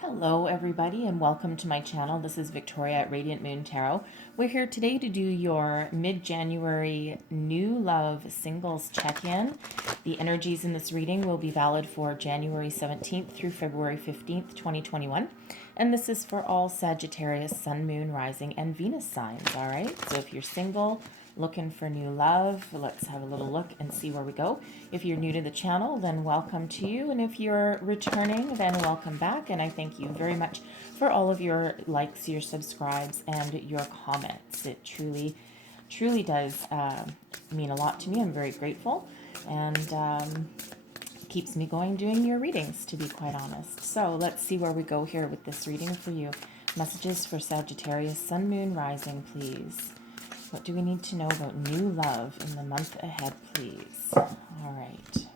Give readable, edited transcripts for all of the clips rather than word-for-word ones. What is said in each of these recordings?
Hello everybody and welcome to my channel. This is Victoria at Radiant Moon Tarot. We're here today to do your mid-January new love singles check-in. The energies in this reading will be valid for January 17th through February 15th, 2021. And this is for all Sagittarius, Sun, Moon, Rising, and Venus signs, all right? So if you're single, looking for new love, let's have a little look and see where we go. If you're new to the channel, then welcome to you, and if you're returning, then welcome back. And I thank you very much for all of your likes, your subscribes, and your comments. It truly does mean a lot to me. I'm very grateful, and keeps me going doing your readings, to be quite honest. So let's see where we go here with this reading for you. Messages for Sagittarius, Sun, Moon, Rising, please. What do we need to know about new love in the month ahead, please? All right.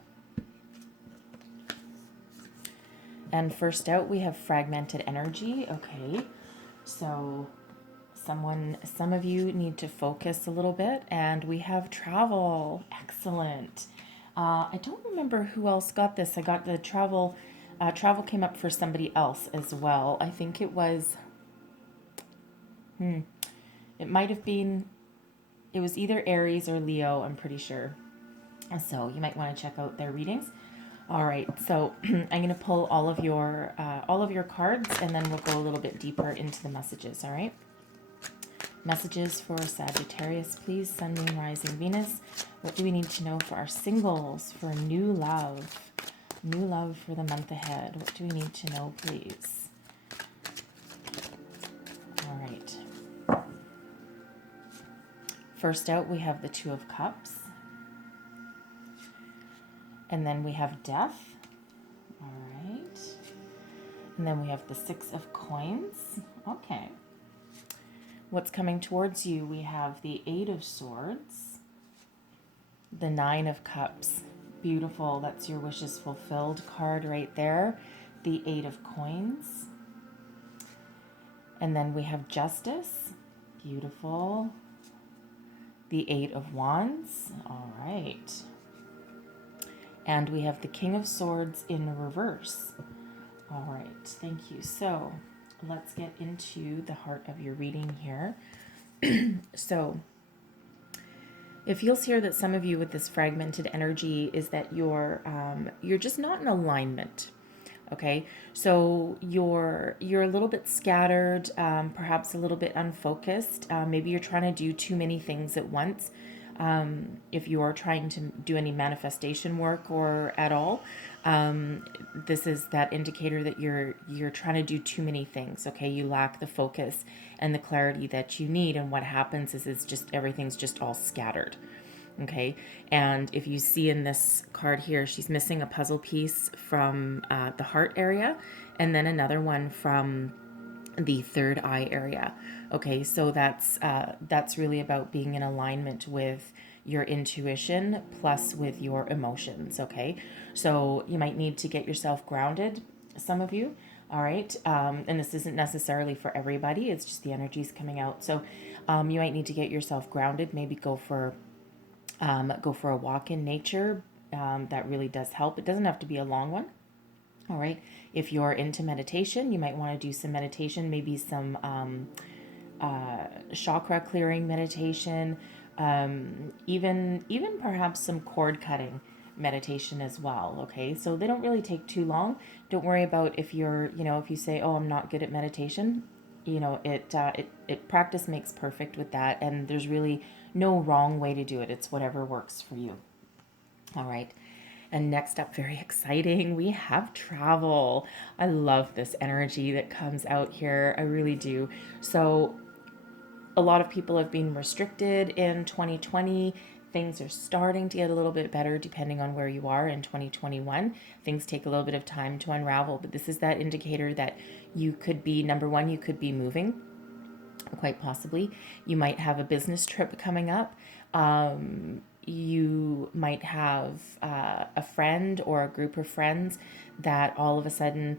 And first out, we have Fragmented Energy. Okay. So some of you need to focus a little bit, and we have travel. Excellent. I don't remember who else got this. I got the travel. Travel came up for somebody else as well. I think it was, it might have been, it was either Aries or Leo, I'm pretty sure. So you might want to check out their readings. All right, so I'm going to pull all of your cards, and then we'll go a little bit deeper into the messages, all right? Messages for Sagittarius, please. Sun, Moon, Rising, Venus. What do we need to know for our singles, for new love? New love for the month ahead. What do we need to know, please? All right. First out, we have the Two of Cups. And then we have Death. All right. And then we have the Six of Coins. Okay. What's coming towards you? We have the Eight of Swords. The Nine of Cups. Beautiful. That's your wishes fulfilled card right there. The Eight of Coins. And then we have Justice. Beautiful. The Eight of Wands. All right. And we have the King of Swords in reverse. All right. Thank you. So let's get into the heart of your reading here. So it feels here that some of you with this fragmented energy is that you're just not in alignment. Okay, so you're a little bit scattered, perhaps a little bit unfocused. Maybe you're trying to do too many things at once. If you are trying to do any manifestation work or at all, this is that indicator that you're trying to do too many things. Okay, you lack the focus and the clarity that you need, and what happens is it's just everything's just all scattered. Okay, and if you see in this card here, she's missing a puzzle piece from the heart area, and then another one from the third eye area. Okay, so that's really about being in alignment with your intuition plus with your emotions. Okay, so you might need to get yourself grounded, some of you. All right, and this isn't necessarily for everybody, it's just the energies coming out. So you might need to get yourself grounded, maybe go for a walk in nature. That really does help. It doesn't have to be a long one. All right. If you're into meditation, you might want to do some meditation, maybe some chakra clearing meditation, even perhaps some cord cutting meditation as well. Okay. So they don't really take too long. Don't worry about if you're, if you say, oh, I'm not good at meditation, it practice makes perfect with that. And there's really no wrong way to do it. It's whatever works for you. All right. And next up, very exciting, we have travel. I love this energy that comes out here. I really do. So a lot of people have been restricted in 2020. Things are starting to get a little bit better depending on where you are in 2021. Things take a little bit of time to unravel, but this is that indicator that you could be, number one, you could be moving, quite possibly. You might have a business trip coming up. You might have a friend or a group of friends that all of a sudden,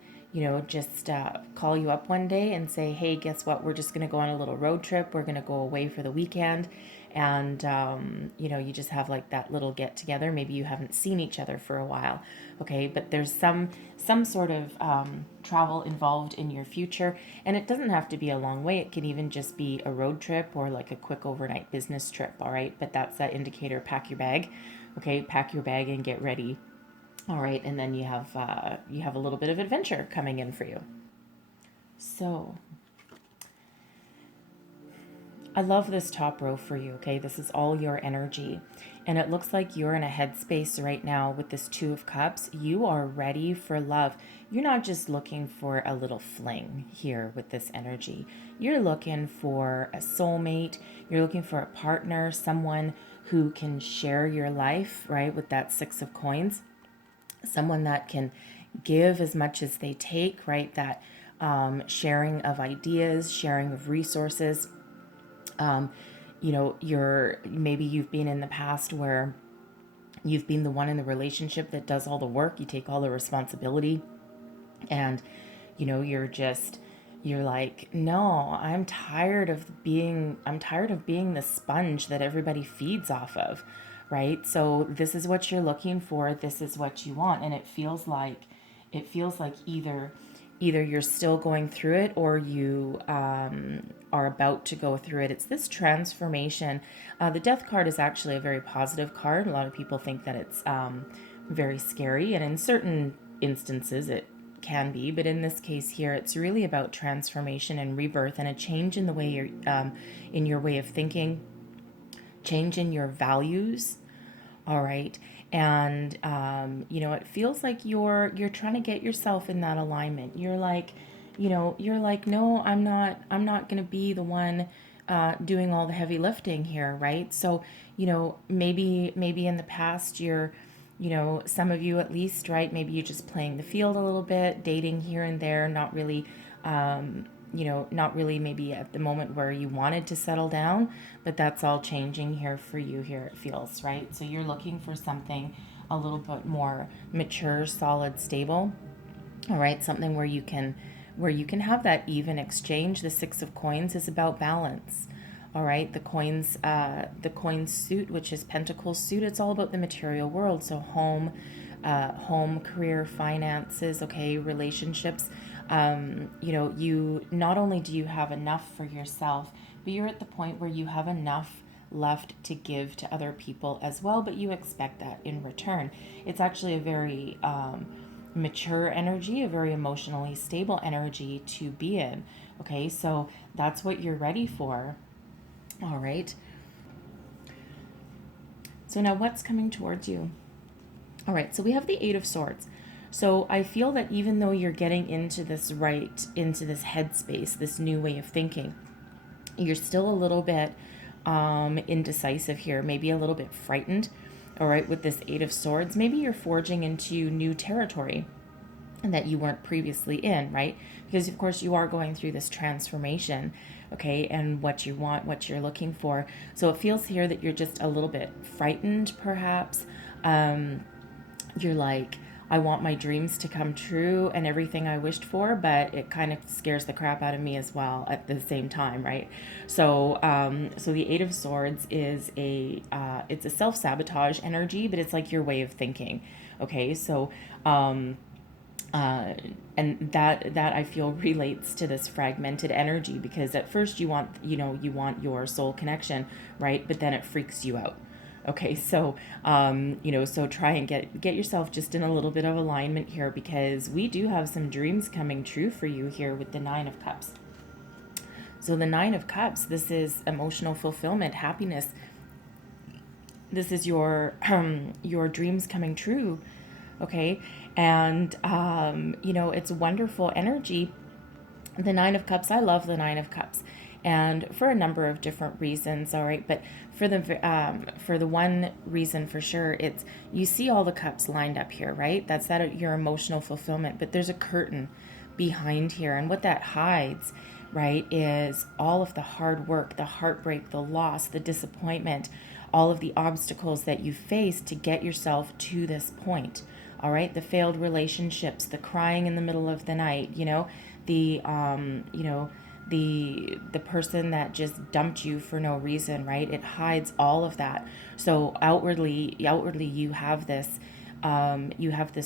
just call you up one day and say, hey, guess what? We're just going to go on a little road trip. We're going to go away for the weekend. and you know, you just have like that little get together. Maybe you haven't seen each other for a while, okay, but there's some sort of travel involved in your future, and it doesn't have to be a long way. It can even just be a road trip or like a quick overnight business trip. All right, but that's that indicator. Pack your bag, okay, pack your bag and get ready. All right, and then you have a little bit of adventure coming in for you. So I love this top row for you, okay? This is all your energy. And it looks like you're in a headspace right now with this Two of Cups. You are ready for love. You're not just looking for a little fling here with this energy. You're looking for a soulmate. You're looking for a partner, someone who can share your life, right? With that Six of Coins. Someone that can give as much as they take, right? That sharing of ideas, sharing of resources. You know, maybe you've been in the past where you've been the one in the relationship that does all the work, you take all the responsibility, and you know, you're like, no, I'm tired of being the sponge that everybody feeds off of, right? So this is what you're looking for, this is what you want, and it feels like either you're still going through it, or you are about to go through it. It's this transformation. The Death card is actually a very positive card. A lot of people think that it's very scary, and in certain instances it can be, but in this case here, it's really about transformation and rebirth, and a change in the way you're in your way of thinking, change in your values. All right. And you know, it feels like you're trying to get yourself in that alignment. You're like, no, I'm not going to be the one doing all the heavy lifting here, right? So, you know, maybe in the past you're, you know, some of you at least, right? Maybe you're just playing the field a little bit, dating here and there, not really not really maybe at the moment where you wanted to settle down, but that's all changing here for you here, it feels, right? So you're looking for something a little bit more mature, solid, stable, all right? Something where you can have that even exchange. The Six of Coins is about balance. All right, the coins suit, which is Pentacles suit, it's all about the material world. So home, career, finances, okay, relationships. You know, you not only do you have enough for yourself, but you're at the point where you have enough left to give to other people as well, but you expect that in return. It's actually a very mature energy, a very emotionally stable energy to be in. Okay, so that's what you're ready for. All right. So now what's coming towards you? All right, so we have the Eight of Swords. So I feel that even though you're getting into this headspace, this new way of thinking, you're still a little bit indecisive here, maybe a little bit frightened. All right, with this Eight of Swords, maybe you're forging into new territory that you weren't previously in, right? Because of course you are going through this transformation, okay, and what you want, what you're looking for. So it feels here that you're just a little bit frightened, perhaps. You're like, I want my dreams to come true and everything I wished for, but it kind of scares the crap out of me as well at the same time, right? So, so the Eight of Swords is it's a self-sabotage energy, but it's like your way of thinking. Okay, so, and that I feel relates to this fragmented energy, because at first you want your soul connection, right? But then it freaks you out. Okay, so, so try and get yourself just in a little bit of alignment here, because we do have some dreams coming true for you here with the Nine of Cups. So the Nine of Cups, this is emotional fulfillment, happiness. This is your dreams coming true, okay? And, it's wonderful energy. The Nine of Cups, I love the Nine of Cups. And for a number of different reasons, all right. But for the one reason for sure, it's you see all the cups lined up here, right? That's your emotional fulfillment. But there's a curtain behind here, and what that hides, right, is all of the hard work, the heartbreak, the loss, the disappointment, all of the obstacles that you faced to get yourself to this point. All right, the failed relationships, the crying in the middle of the night, the the person that just dumped you for no reason, right? It hides all of that. So outwardly you have this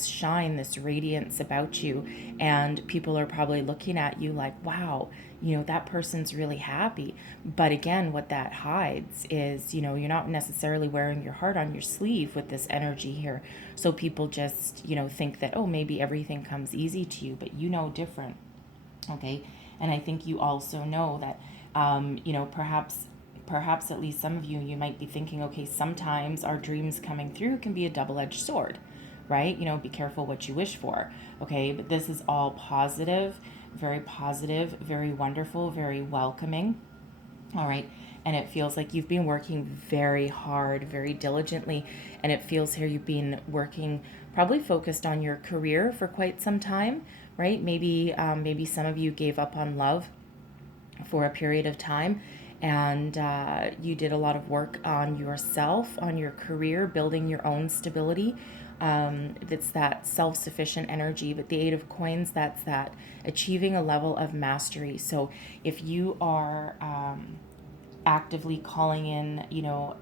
shine, this radiance about you, and people are probably looking at you like, wow, that person's really happy. But again, what that hides is, you're not necessarily wearing your heart on your sleeve with this energy here. So people just, think that, oh, maybe everything comes easy to you, but different. Okay. And I think you also know that, perhaps at least some of you might be thinking, okay, sometimes our dreams coming through can be a double-edged sword, right? Be careful what you wish for. Okay. But this is all positive, very wonderful, very welcoming. All right. And it feels like you've been working very hard, very diligently. And it feels here you've been working, probably focused on your career for quite some time, right? Maybe some of you gave up on love for a period of time, and you did a lot of work on yourself, on your career, building your own stability. It's that self-sufficient energy, but the Eight of Coins, that's that achieving a level of mastery. So if you are actively calling in,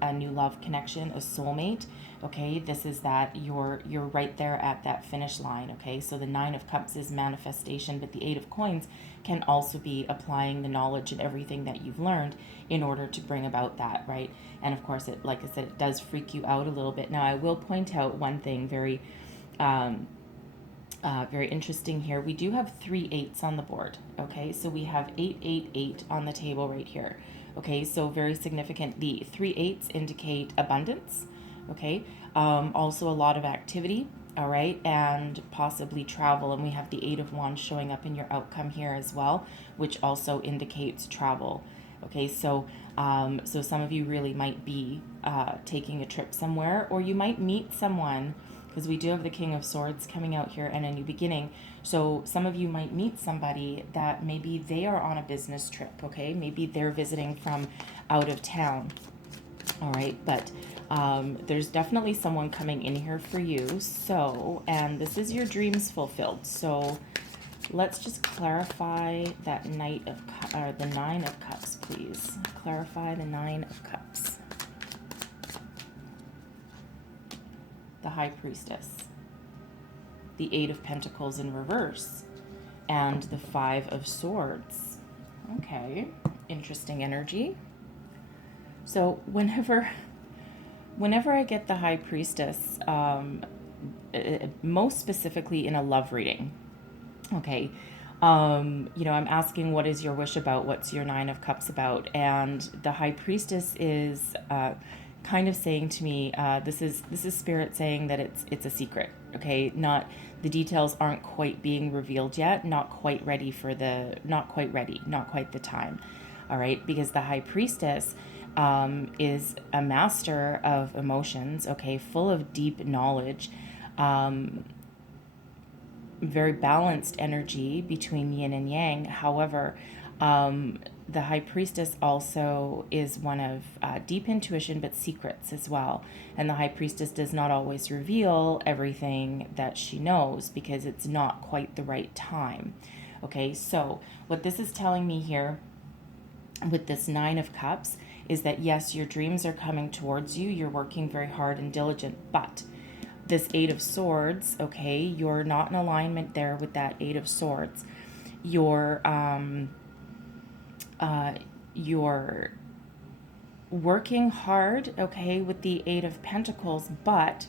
a new love connection, a soulmate, okay, this is that you're right there at that finish line. Okay, so the Nine of Cups is manifestation, but the Eight of Coins can also be applying the knowledge and everything that you've learned in order to bring about that, right? And of course, it, like I said, it does freak you out a little bit. Now I will point out one thing very very interesting here. We do have 3 8s on the board. Okay, so we have 888 on the table right here. Okay, so very significant. The 3 8s indicate abundance. Okay, also a lot of activity. All right, and possibly travel. And we have the 8 of Wands showing up in your outcome here as well, which also indicates travel. Okay, so so some of you really might be taking a trip somewhere, or you might meet someone, because we do have the King of Swords coming out here and a new beginning. So some of you might meet somebody that maybe they are on a business trip, okay? Maybe they're visiting from out of town, all right? But there's definitely someone coming in here for you. So, and this is your dreams fulfilled. So let's just clarify that the 9 of Cups, please. Clarify the 9 of Cups. The High Priestess, the 8 of Pentacles in reverse, and the 5 of Swords. Okay, interesting energy. So whenever I get the High Priestess, most specifically in a love reading, okay, I'm asking, what is your wish about? What's your 9 of Cups about? And the High Priestess is kind of saying to me, this is Spirit saying that it's a secret. Okay, not the details aren't quite being revealed yet. Not quite the time. All right, because the High Priestess is a master of emotions. Okay, full of deep knowledge. Very balanced energy between yin and yang. However, the High Priestess also is one of deep intuition, but secrets as well. And the High Priestess does not always reveal everything that she knows, because it's not quite the right time. Okay, so what this is telling me here with this 9 of Cups is that yes, your dreams are coming towards you. You're working very hard and diligent, but this 8 of Swords, okay, you're not in alignment there with that 8 of Swords. You're working hard, okay, with the 8 of Pentacles, but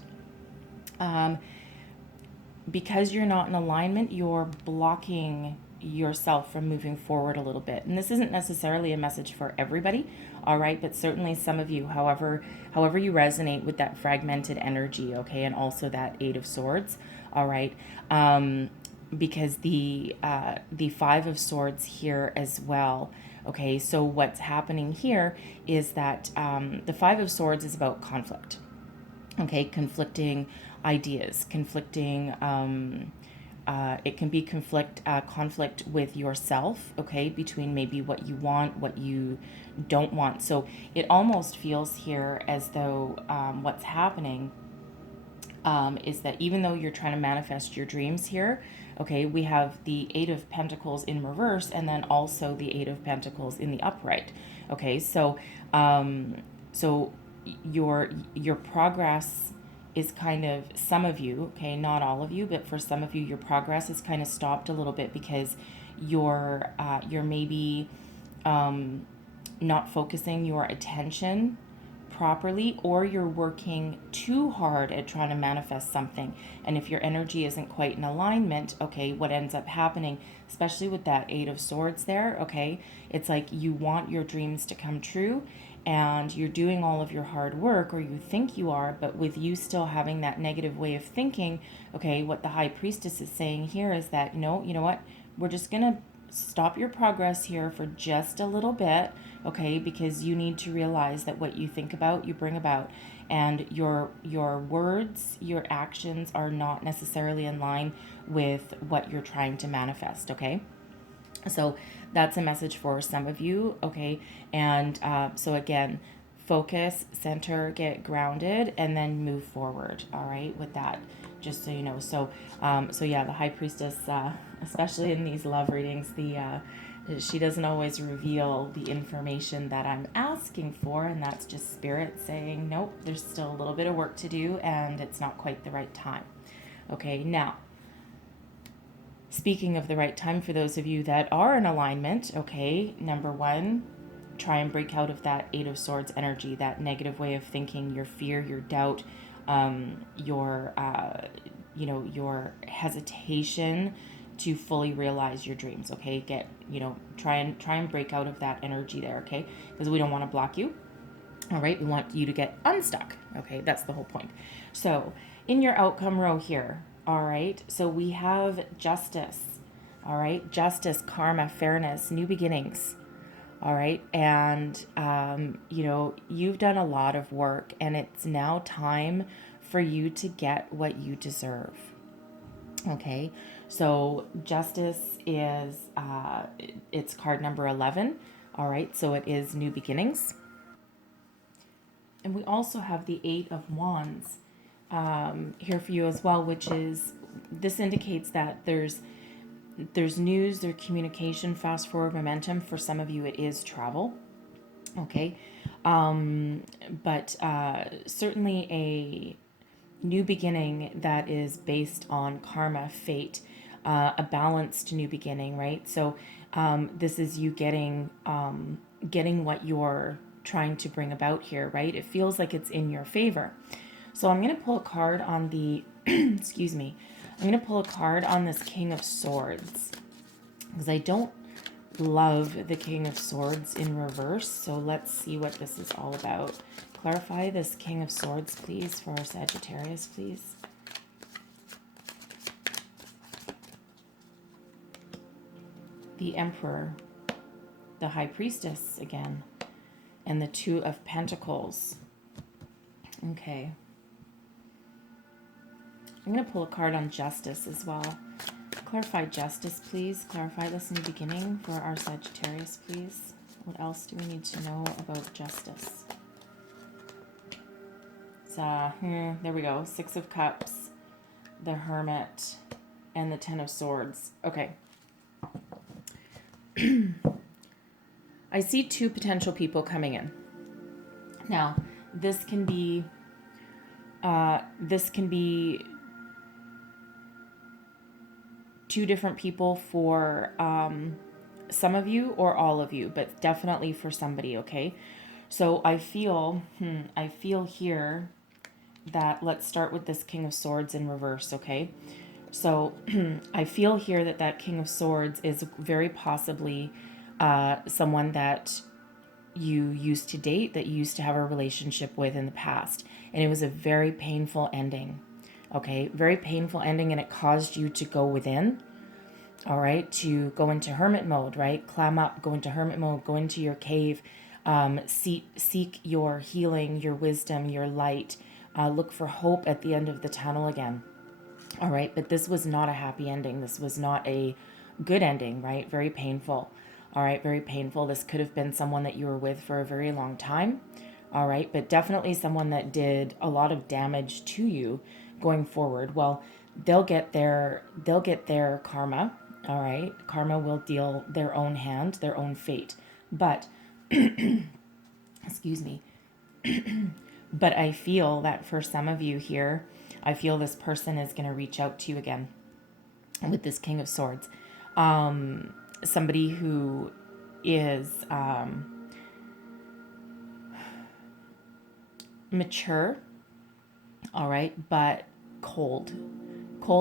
because you're not in alignment, you're blocking yourself from moving forward a little bit. And this isn't necessarily a message for everybody, all right, but certainly some of you, however you resonate with that fragmented energy, okay, and also that 8 of Swords, all right, because the 5 of Swords here as well. Okay, so what's happening here is that the 5 of Swords is about conflict. Okay, conflicting ideas, conflicting. It can be conflict with yourself. Okay, between maybe what you want, what you don't want. So it almost feels here as though what's happening is that even though you're trying to manifest your dreams here, Okay, we have the Eight of Pentacles in reverse, and then also the Eight of Pentacles in the upright. Okay, so so your progress is kind of, some of you, okay, not all of you, but for some of you, your progress is kind of stopped a little bit because you're maybe not focusing your attention properly, or you're working too hard at trying to manifest something. And if your energy isn't quite in alignment, okay, what ends up happening, especially with that Eight of Swords there, okay, it's like you want your dreams to come true and you're doing all of your hard work, or you think you are, but with you still having that negative way of thinking, okay, what the High Priestess is saying here is that, no, you know what, we're just going to stop your progress here for just a little bit, okay, because you need to realize that what you think about, you bring about, and your words, your actions are not necessarily in line with what you're trying to manifest, okay? So that's a message for some of you, okay? And so again, focus, center, get grounded, and then move forward, all right, with that, just so you know. So so yeah, the High Priestess, especially in these love readings, she doesn't always reveal the information that I'm asking for, and that's just Spirit saying, nope, there's still a little bit of work to do, and it's not quite the right time. Okay, now, speaking of the right time, for those of you that are in alignment, okay, number one, try and break out of that Eight of Swords energy, that negative way of thinking, your fear, your doubt, your your hesitation to fully realize your dreams. Okay, try and break out of that energy there. Okay, because we don't want to block you. All right, we want you to get unstuck. Okay, that's the whole point. So in your outcome row here, all right, so we have justice. All right, justice, karma, fairness, new beginnings. All right, and you've done a lot of work, and it's now time for you to get what you deserve. Okay, so justice is it's card number 11. All right, so it is new beginnings. And we also have the Eight of Wands here for you as well, which is, this indicates that there's news, there's communication, fast forward momentum. For some of you, it is travel. Okay, but certainly a new beginning that is based on karma, fate, a balanced new beginning, right? So this is you getting what you're trying to bring about here, right? It feels like it's in your favor. So I'm going to pull a card on the, excuse me, I'm going to pull a card on this King of Swords, because I don't love the King of Swords in reverse. So let's see what this is all about. Clarify this King of Swords, please, for our Sagittarius, please. The Emperor, the High Priestess again, and the Two of Pentacles. Okay. I'm going to pull a card on justice as well. Clarify justice, please. Clarify this new beginning for our Sagittarius, please. What else do we need to know about justice? There we go. Six of Cups, the Hermit, and the Ten of Swords. Okay. I see two potential people coming in. Now, this can be two different people for some of you or all of you, but definitely for somebody, okay? So I feel here that, let's start with this King of Swords in reverse, okay? So I feel here that King of Swords is very possibly someone that you used to date, that you used to have a relationship with in the past, and it was a very painful ending. Okay, very painful ending, and it caused you to go within, all right, to go into hermit mode, right? Clam up, go into hermit mode, go into your cave, seek your healing, your wisdom, your light, look for hope at the end of the tunnel again, all right? But this was not a happy ending. This was not a good ending, right? Very painful, all right? Very painful. This could have been someone that you were with for a very long time, all right? But definitely someone that did a lot of damage to you going forward. Well, they'll get their karma. All right. Karma will deal their own hand, their own fate. But excuse me. But I feel that for some of you here, I feel this person is going to reach out to you again with this King of Swords. Somebody who is mature, all right, but cold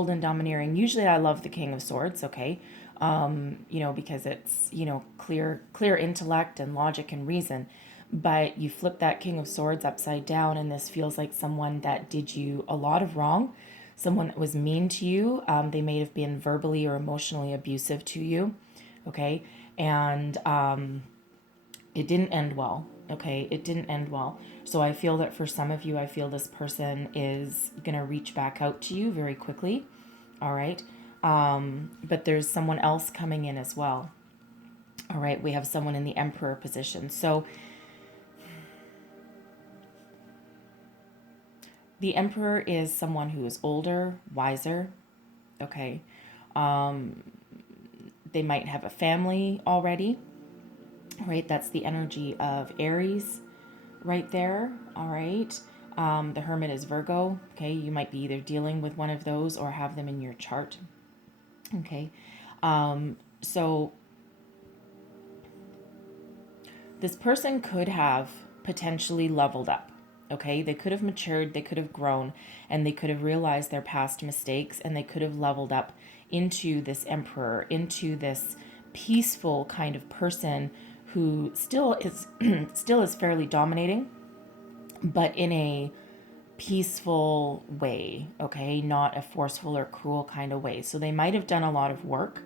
and domineering. Usually I love the King of Swords, okay, because it's, clear intellect and logic and reason. But you flip that King of Swords upside down, and this feels like someone that did you a lot of wrong, someone that was mean to you. They may have been verbally or emotionally abusive to you, okay? And it didn't end well, okay? It didn't end well. So I feel that for some of you, I feel this person is going to reach back out to you very quickly, all right? But there's someone else coming in as well, all right? We have someone in the Emperor position. So the Emperor is someone who is older, wiser, okay? They might have a family already, right? That's the energy of Aries right there, all right? The Hermit is Virgo, okay? You might be either dealing with one of those or have them in your chart, okay? So this person could have potentially leveled up, okay? They could have matured, they could have grown, and they could have realized their past mistakes, and they could have leveled up into this Emperor, into this peaceful kind of person who still is fairly dominating, but in a peaceful way, okay? Not a forceful or cruel kind of way. So they might have done a lot of work,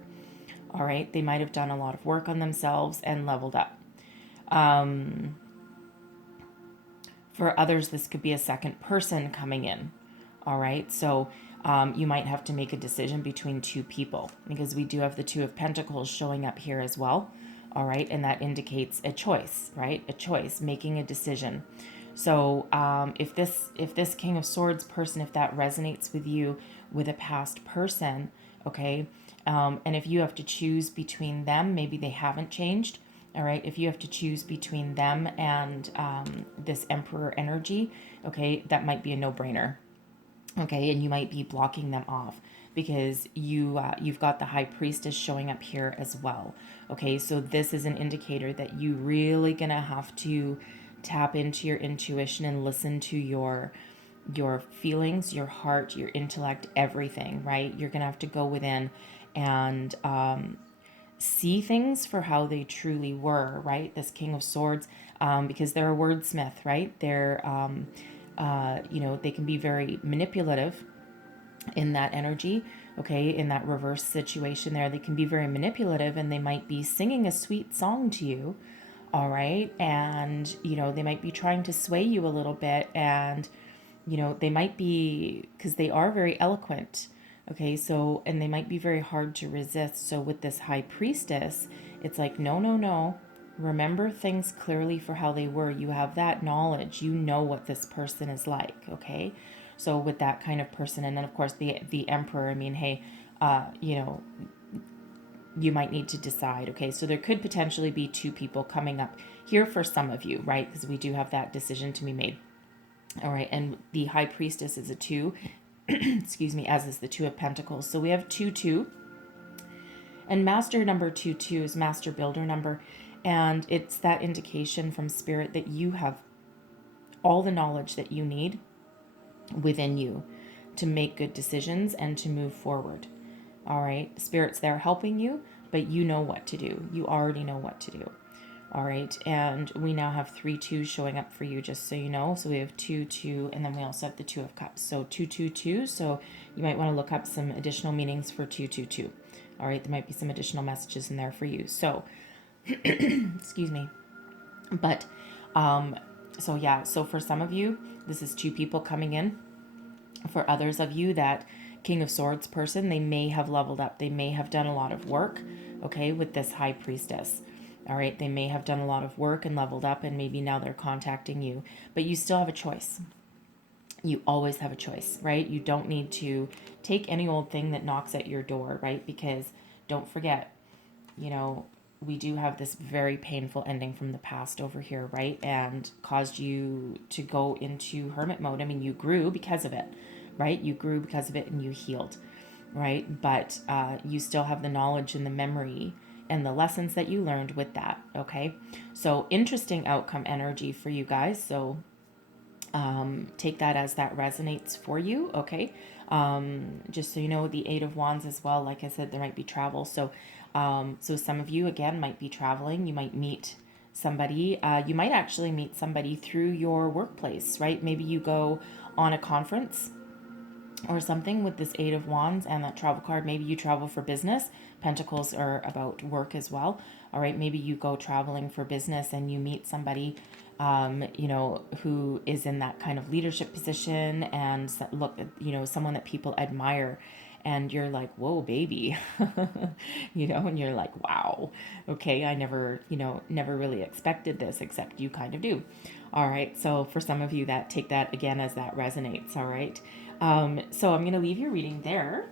all right? They might have done a lot of work on themselves and leveled up. For others, this could be a second person coming in, all right? So you might have to make a decision between two people, because we do have the Two of Pentacles showing up here as well, all right? And that indicates a choice, right? A choice, making a decision. So if this King of Swords person, if that resonates with you with a past person, okay, and if you have to choose between them, maybe they haven't changed, all right, if you have to choose between them and this Emperor energy, okay, that might be a no-brainer, okay, and you might be blocking them off because you've got the High Priestess showing up here as well, okay? So this is an indicator that you really gonna have to tap into your intuition and listen to your feelings, your heart, your intellect, everything, right? You're gonna have to go within and see things for how they truly were, right? This King of Swords, because they're a wordsmith, right? They're they can be very manipulative in that energy, okay, in that reverse situation there. They can be very manipulative, and they might be singing a sweet song to you, all right, and they might be trying to sway you a little bit, and they might be, because they are very eloquent, okay, so, and they might be very hard to resist. So with this High Priestess, it's like, no, remember things clearly for how they were. You have that knowledge, you know what this person is like, okay? So with that kind of person, and then of course the Emperor, I mean, hey, you might need to decide, okay? So there could potentially be two people coming up here for some of you, right? Because we do have that decision to be made. All right, and the High Priestess is a 2, excuse me, as is the Two of Pentacles. So we have 2-2, and Master number 2-2 is Master Builder number, and it's that indication from Spirit that you have all the knowledge that you need within you to make good decisions and to move forward. All right, Spirit's there helping you, but you know what to do. You already know what to do. All right, and we now have 3-2 showing up for you, just so you know. So we have 2-2, and then we also have the Two of Cups. So 2-2-2. So you might want to look up some additional meanings for 2-2-2. All right, there might be some additional messages in there for you. So, excuse me. But, so yeah, so for some of you, this is two people coming in. For others of you, that King of Swords person, they may have leveled up. They may have done a lot of work, okay, with this High Priestess. All right, they may have done a lot of work and leveled up, and maybe now they're contacting you. But you still have a choice. You always have a choice, right? You don't need to take any old thing that knocks at your door, right? Because don't forget, you know, we do have this very painful ending from the past over here, right? And caused you to go into hermit mode. I mean, you grew because of it, right? You grew because of it and you healed, right? But you still have the knowledge and the memory and the lessons that you learned with that, okay? So interesting outcome energy for you guys. So take that as that resonates for you, okay? Just so you know, the Eight of Wands as well, like I said, there might be travel. So some of you, again, might be traveling. You might meet somebody. You might actually meet somebody through your workplace, right? Maybe you go on a conference or something with this Eight of Wands and that travel card. Maybe you travel for business. Pentacles are about work as well. All right, maybe you go traveling for business and you meet somebody, you know, who is in that kind of leadership position and look, you know, someone that people admire. And you're like, whoa, baby, you know, and you're like, wow, okay, I never, you know, never really expected this, except you kind of do. All right, so for some of you that take that again as that resonates, all right. So I'm going to leave your reading there.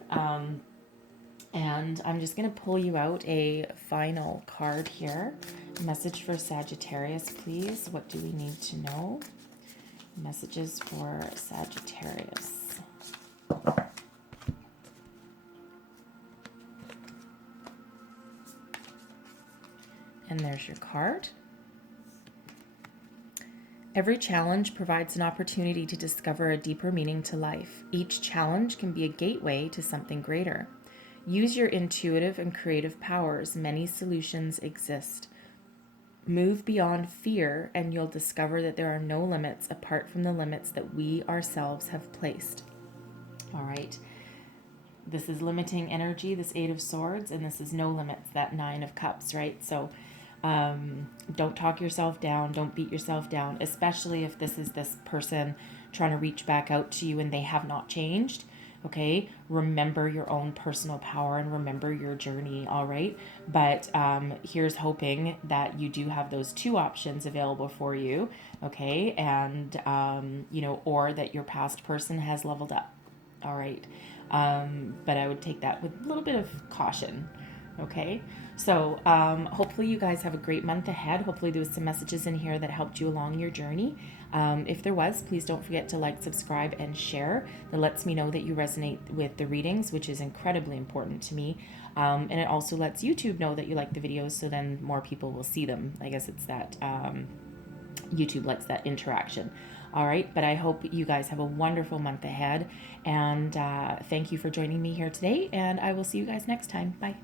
And I'm just going to pull you out a final card here. Message for Sagittarius, please. What do we need to know? Messages for Sagittarius. And there's your card. Every challenge provides an opportunity to discover a deeper meaning to life. Each challenge can be a gateway to something greater. Use your intuitive and creative powers. Many solutions exist. Move beyond fear, and you'll discover that there are no limits apart from the limits that we ourselves have placed. All right. This is limiting energy, this Eight of Swords, and this is no limits, that Nine of Cups, right? So don't talk yourself down. Don't beat yourself down, especially if this is this person trying to reach back out to you and they have not changed. Okay, remember your own personal power and remember your journey, all right? But here's hoping that you do have those two options available for you, okay? And, you know, or that your past person has leveled up, all right? But I would take that with a little bit of caution, okay? So hopefully you guys have a great month ahead. Hopefully there was some messages in here that helped you along your journey. If there was, please don't forget to like, subscribe, and share. That lets me know that you resonate with the readings, which is incredibly important to me. And it also lets YouTube know that you like the videos, so then more people will see them. I guess it's that YouTube likes that interaction. All right, but I hope you guys have a wonderful month ahead. And thank you for joining me here today, and I will see you guys next time. Bye.